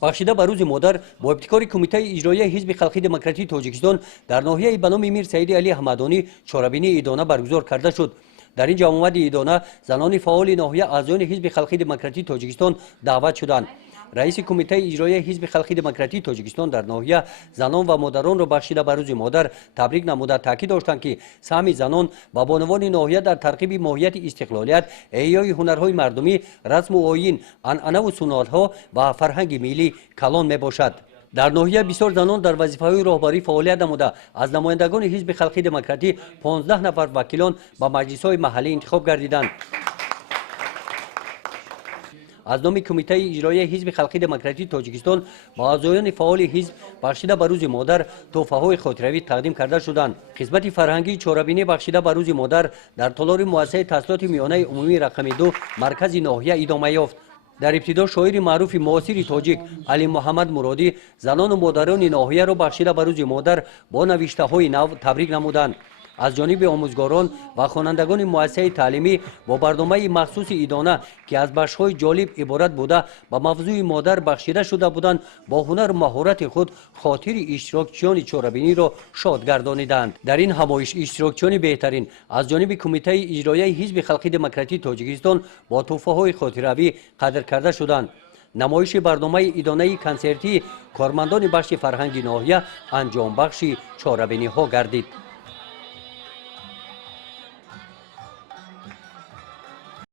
бахшида ба рӯзи модар бо ибтикори кумитаи иҷроияи ҳизби халқи демократии Тоҷикистон дар ноҳияи ба номи Мир Саид Алии Ҳамадони чорабинии идона баргузор карда шуд. дар ин ҷамъомади идона занони фаъоли ноҳия аъзоёни ҳизби халқи демократии Тоҷикистон даъват шуданд. раиси кумитаи иҷроияи ҳизби халқи демократии Тоҷикистон дар ноҳия занон ва модаронро бахшида ба рӯзи модар табрик намуда таъкид доштанд ки саҳми занон ба бонавони ноҳия дар тарғиби моҳияти истиқлолият, эҳёи ҳунарҳои мардумӣ, расму оин, анъанаву суннатҳо ва фарҳанги миллӣ калон мебошад. дар ноҳия бисёр занон дар вазифаҳои роҳбарӣ фаъолият намуда аз намояндагони ҳизби халқи демократӣ 15 нафар вакилон ба маҷлисҳои маҳаллӣ интихоб гардиданд. аз номи кумитаи иҷроияи ҳизби халқи демократии Тоҷикистон ба аъзоёни фаъоли ҳизб бахшида ба рӯзи модар тӯҳфаҳои хотиравӣ тақдим карда шуданд. хизмати фарҳангии чорабинӣ бахшида ба рӯзи модар дар толори муассисаи таҳсилоти миёнаи умумии рақами 2 маркази ноҳия идома ёфт. дар ибтидо шоири маъруфи муосири тоҷик Али Муҳаммад Муродӣ занону модарони ноҳияро бахшида ба рӯзи модар бо навиштаҳои нав табрик намуданд. аз ҷониби омӯзгорон ва хонандагони муассисаи таълимӣ бо барномаи махсуси идона ки аз бахшҳои ҷолиб иборат буда ба мавзӯи модар бахшида шуда буданд, бо ҳунару маҳорати худ хотири иштирокчиёни чорабиниро шод гардониданд. дар ин ҳамоиш иштирокчиёни беҳтарин аз ҷониби кумитаи иҷроияи ҳизби халқи демократии Тоҷикистон бо тӯҳфаҳои хотиравӣ қадр карда шуданд. намоиши барномаи идонаи консертии кормандони бахши фарҳанги ноҳия анҷомбахши чорабиниҳо гардид.